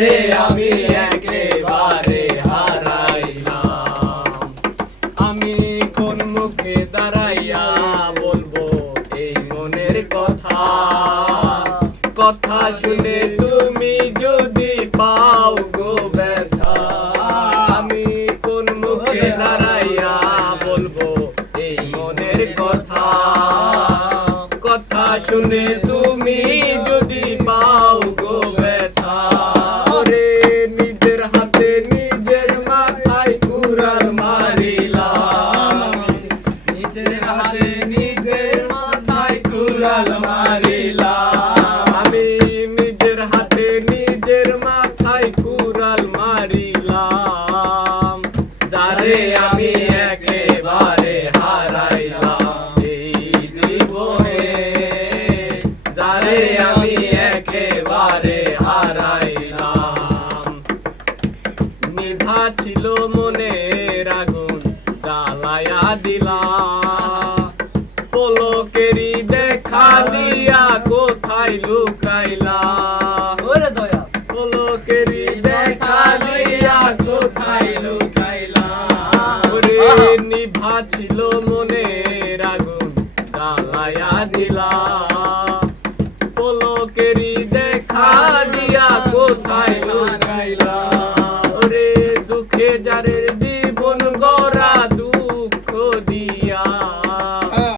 যারে আমি একেবারে হারাইলাম। আমি কোন মুখে দাঁড়াইয়া বলবো এই মনের কথা, কথা শুনে তুমি যদি পাও গো ব্যথা। আমি কোন মুখে দাঁড়াইয়া বলবো এই মনের কথা, কথা শুনে তুমি যদি পাও গো ব্যথা। ওরে নিজের হাতে নিজের মাথায় কুড়াল মারিলাম, নিজের হাতে নিজের মাথায় কুড়াল মারিলাম। আমি নিজের হাতে নিজের মাথায় কুড়াল মারিলাম। যারে আমি একেবারে হারাইলাম এই জীবনে, যারে আমি একেবারে হারাইলাম। নিভা ছিল মনের আগুন জ্বালায়া দিলা, পলকেরই দেখা দিয়া কোথায় লুকাইলা। ওরে দয়া পলকেরই দেখা দিয়া কোথায় লুকাইলা। ওরে নিভা ছিল মনের আগুন জ্বালায়া দিলা।